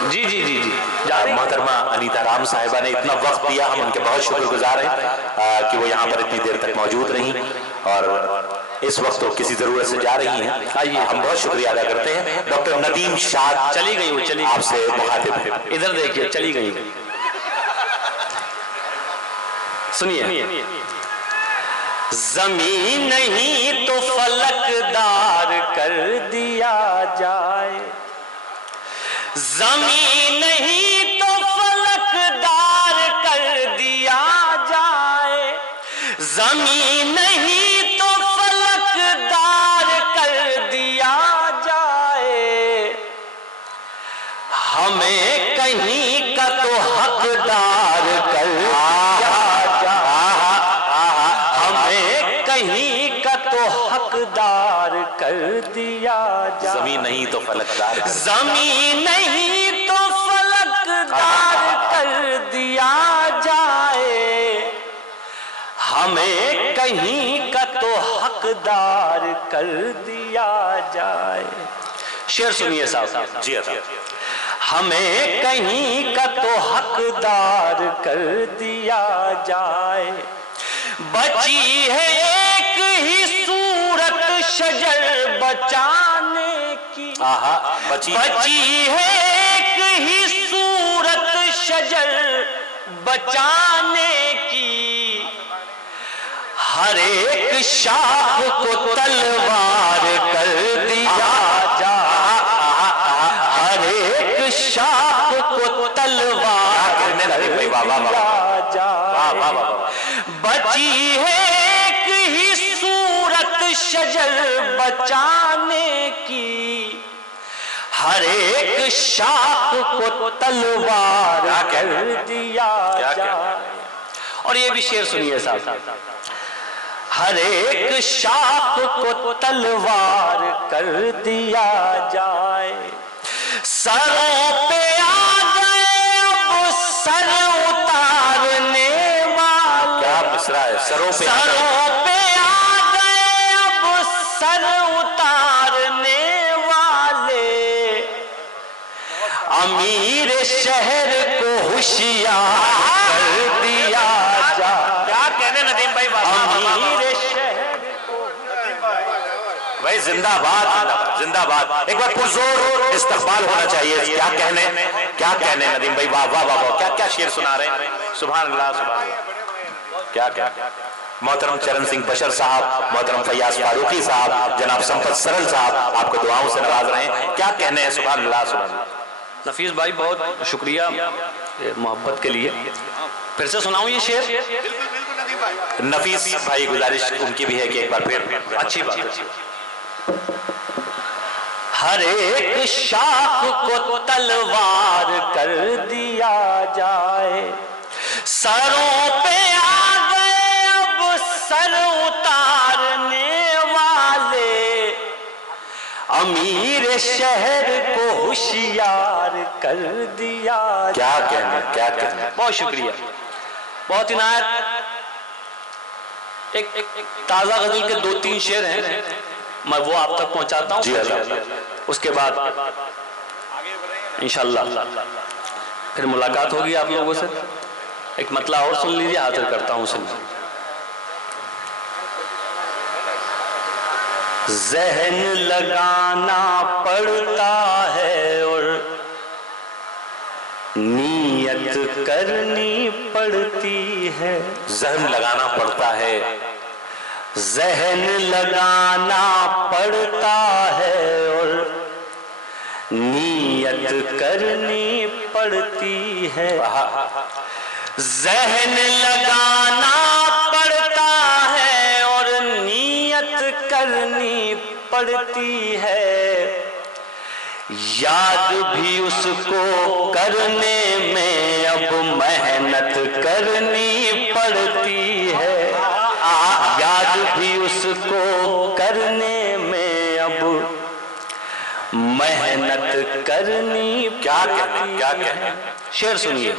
جی جی جی جی محترمہ انیتا رام صاحبہ نے اتنا وقت دیا، ہم ان کے بہت شکر گزار ہیں کہ وہ یہاں پر اتنی دیر تک موجود رہیں، اور اس وقت وہ کسی ضرورت سے جا رہی ہیں، ہم بہت شکریہ ادا کرتے ہیں۔ ڈاکٹر ندیم شاد چلی گئی وہ، چلی آپ سے مخاطب ہیں۔ ادھر دیکھیے، چلی گئی۔ سنیے، زمین نہیں تو فلک دار کر دیا جائے، زمین نہیں تو فلک دار کر دیا جائے، زمین نہیں تو فلک دار کر دیا جائے، ہمیں کہیں کا تو حقدار کر دیا جائے، ہمیں کہیں کا تو حقدار کر دیا جائے۔ زمین نہیں تو فلک دار، زمین نہیں تو فلک دار کر دیا جائے، ہمیں کہیں کا تو حقدار کر دیا جائے۔ شعر سنیے صاحب جی عطا، ہمیں کہیں کا تو حقدار کر دیا جائے، بچی ہے ایک ہی صورت شجر بچانے کی، بچی ہے ایک ہی صورت شجر بچانے کی، ہر ایک شاخ کو تلوار کر دیا جائے، ہر ایک شاخ کو تلوار کر دیا جائے، بچی ہے ایک ہی صورت شجر بچانے کی، ہر ایک شاخ کو تلوار کر دیا جائے۔ اور یہ بھی شعر سنیے صاحب، ہر ایک شاخ کو تلوار کر دیا جائے، سروں پہ آ گئے اب سر اتارنے والے، کیا مصرع ہے، سروں پہ آ گئے اب سر اتارنے والے، امیر شہر کو ہوشیار کر دیا جائے۔ کیا کہنے ندیم بھائی، امیر شہر کو بھائی زندہ باد، زندہ باد، ایک بار پرزور استقبال ہونا چاہیے۔ کیا کہنے ندیم بھائی، واہ واہ واہ، کیا کیا شعر سنا رہے ہیں، سبحان اللہ سبحان اللہ، کیا محترم چرن سنگھ بشر صاحب، محترم فیاض فاروقی صاحب، جناب سمپت سرل صاحب آپ کو دعاؤں سے نواز رہے ہیں، کیا کہنے ہیں، سبحان اللہ سبحان اللہ۔ نفیس بھائی بہت شکریہ محبت کے لیے، پھر سے سناؤں یہ شعر؟ نفیس بھائی گزارش ان کی بھی ہے کہ ایک بار پھر، اچھی بات ہے۔ ہر ایک شاخ کو تلوار کر دیا جائے، سروں پہ آ گئے اب سر اتارنے والے، امیر شہر کو ہوشیار کر دیا جائے۔ کیا کہنے، بہت شکریہ، بہت عنایت۔ ایک تازہ غزل کے 2-3 شعر ہیں، میں وہ آپ تک پہنچاتا ہوں، اس کے بعد انشاءاللہ پھر ملاقات ہوگی آپ لوگوں سے۔ ایک مطلع اور سن لیجیے، حاضر کرتا ہوں اسے۔ ذہن لگانا پڑتا ہے اور نیت کرنی پڑتی ہے، ذہن لگانا پڑتا ہے، ذہن لگانا پڑتا ہے اور نیت کرنی پڑتی ہے، ذہن لگانا پڑتا ہے اور نیت کرنی پڑتی ہے، یاد بھی اس کو کرنے میں اب محنت کرنی پڑتی ہے، یاد بھی اس کو کرنے میں اب محنت کرنی پڑتی ہے۔ شعر سنیے،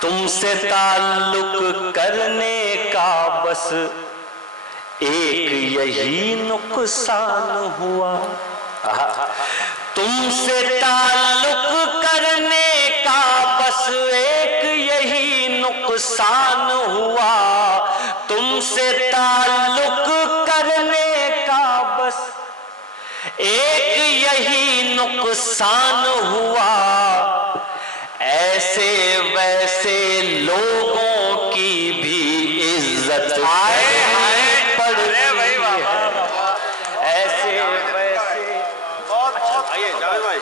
تم سے تعلق کرنے کا بس ایک یہی نقصان ہوا، تم سے تعلق کرنے کا بس ایک یہی نقصان ہوا، تم سے تعلق کرنے کا بس ایک یہی نقصان ہوا، ایسے ویسے لوگوں کی بھی عزت پڑتی ہے، ایسے ویسے آئیے جاوید بھائی،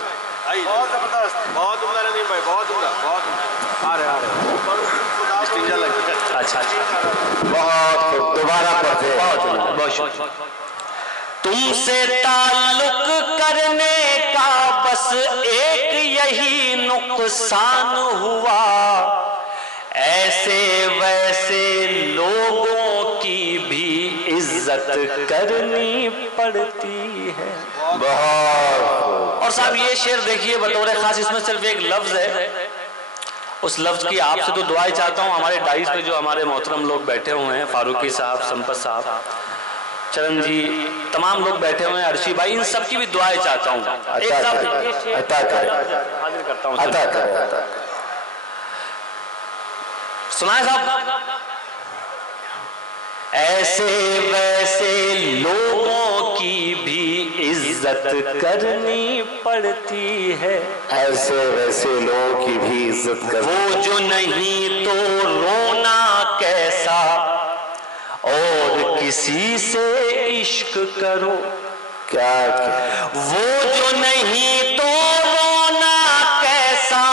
آئیے بہت زبردست، بہت عمدہ ندیم بھائی، بہت عمدہ، بہت عمدہ، آ رہے اچھا بہت دوبارہ پڑھتے ہیں، بہت شکریہ۔ تم سے تعلق کرنے کا بس ایک یہی نقصان ہوا، ایسے ویسے لوگوں کی بھی عزت کرنی پڑتی ہے۔ بہت۔ اور صاحب یہ شعر دیکھیے بطور خاص، اس میں صرف ایک لفظ ہے، اس لفظ کی آپ سے تو دعائیں چاہتا ہوں، ہمارے ڈائز پہ جو ہمارے محترم لوگ بیٹھے ہوئے ہیں، فاروقی صاحب، سمپت صاحب، چرن جی، تمام لوگ بیٹھے ہوئے ہیں، عرشی بھائی، ان سب کی بھی دعائیں چاہتا ہوں۔ عطا کرے، حاضر کرتا ہوں، عطا کرے۔ سنائیں صاحب۔ ایسے ویسے لوگوں کی بھی عزت کرنی پڑتی ہے، ایسے ویسے لوگوں کی بھی عزت کرنی، وہ جو نہیں تو رونا کیسا، اور کسی سے عشق کرو، کیا وہ جو نہیں تو رونا کیسا،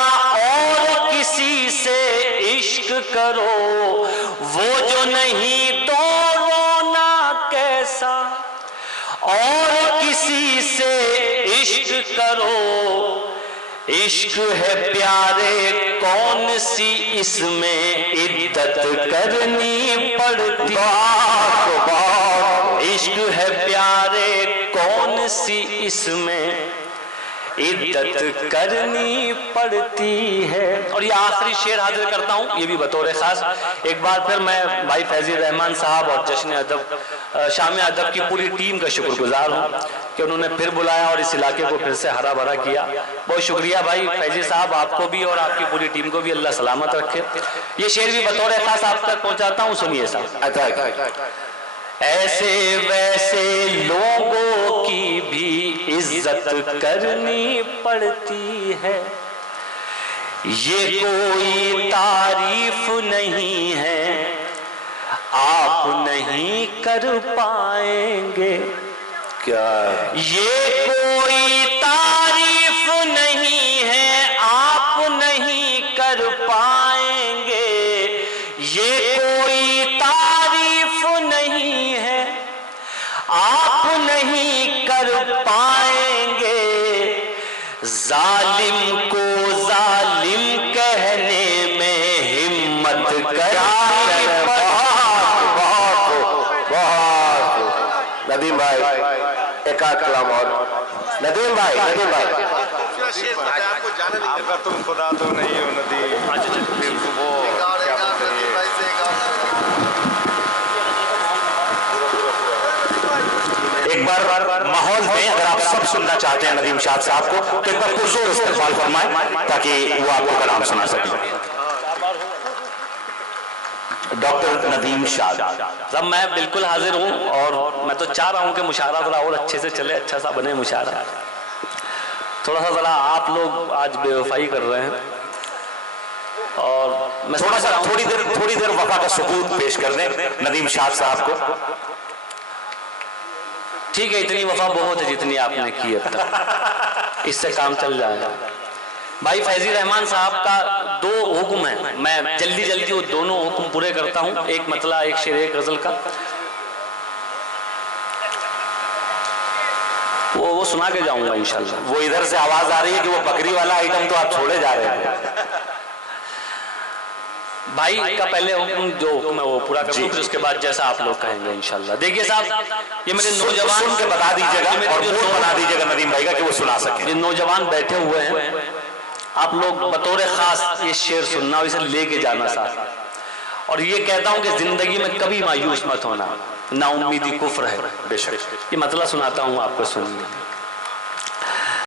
اور کسی سے عشق کرو، وہ جو نہیں تو رونا کیسا، اور کسی سے عشق کرو، عشق ہے پیارے کون سی اس میں عدت کرنی پڑتی، عشق ہے پیارے کون سی اس میں عدت کرنی پڑتی ہے۔ اور یہ آخری شعر حاضر کرتا ہوں، یہ بھی بطور خاص، ایک بار پھر میں بھائی فیضی رحمان صاحب اور جشن ادب شام ادب کی پوری ٹیم کا شکر گزار ہوں کہ انہوں نے پھر بلایا اور اس علاقے کو پھر سے ہرا بھرا کیا۔ بہت شکریہ بھائی فیضی صاحب، آپ کو بھی اور آپ کی پوری ٹیم کو بھی اللہ سلامت رکھے۔ یہ شعر بھی بطور خاص آپ تک پہنچاتا ہوں، سنیے صاحب۔ ایسے ویسے لوگوں کی بھی عزت کرنی پڑتی ہے، یہ کوئی تعریف نہیں ہے، آپ نہیں کر پائیں گے، کیا یہ کوئی تعریف نہیں ہے، آپ نہیں کر پائیں گے، یہ کوئی تعریف نہیں ہے، آپ نہیں کر پائیں گے، ظالم کو ظالم کہنے میں ہمت کرنی بہت۔ ندیم بھائی ایک آدھ کلام اور، ندیم بھائی آپ کو جانا نہیں، اگر تم خدا تو نہیں ہو ندیم، پھر وہ کیا بولتے ہیں، ایک بار ماحول میں اگر آپ سب سننا چاہتے ہیں ندیم شاد صاحب کو تو ایک بار پرزور استقبال فرمائیں تاکہ وہ آپ کو کلام سنا سکیں۔ ڈاکٹر ندیم شاد صاحب میں بالکل حاضر ہوں، اور میں تو چاہ رہا ہوں کہ مشاعرہ ذرا اور اچھے سے چلے، اچھا سا بنے مشاعرہ۔ تھوڑا سا ذرا آپ لوگ آج بے وفائی کر رہے ہیں، اور میں تھوڑا سا تھوڑی دیر وفا کا ثبوت پیش کر دیں ندیم شاد صاحب کو۔ ٹھیک ہے، اتنی وفا بہت ہے جتنی آپ نے کی اب تک، اس سے کام چل جائے گا۔ بھائی فیضی رحمان صاحب کا 2 حکم ہیں، میں جلدی وہ دونوں حکم پورے کرتا ہوں، ایک مطلع ایک شعر ایک غزل کا، وہ سنا کے جاؤں گا انشاءاللہ۔ وہ ادھر سے آواز آ رہی ہے کہ وہ بکری والا آئٹم تو آپ چھوڑے جا رہے ہیں۔ بھائی کا پہلے حکم جو حکم ہے وہ پورا کروں، پھر اس کے بعد جیسا آپ لوگ کہیں گے انشاءاللہ۔ دیکھیے صاحب، یہ میرے نوجوان سن کے بتا دیجیے گا اور موڈ بنا دیجیے گا ندیم بھائی کا کہ وہ سنا سکیں۔ یہ نوجوان بیٹھے ہوئے ہیں، آپ لوگ بطور خاص یہ شعر سننا اور اسے لے کے جانا ساتھ، اور یہ کہتا ہوں کہ زندگی میں کبھی مایوس مت ہونا، نا امیدی کفر ہے، بے شک۔ یہ مطلب سناتا ہوں آپ کو، سنیے۔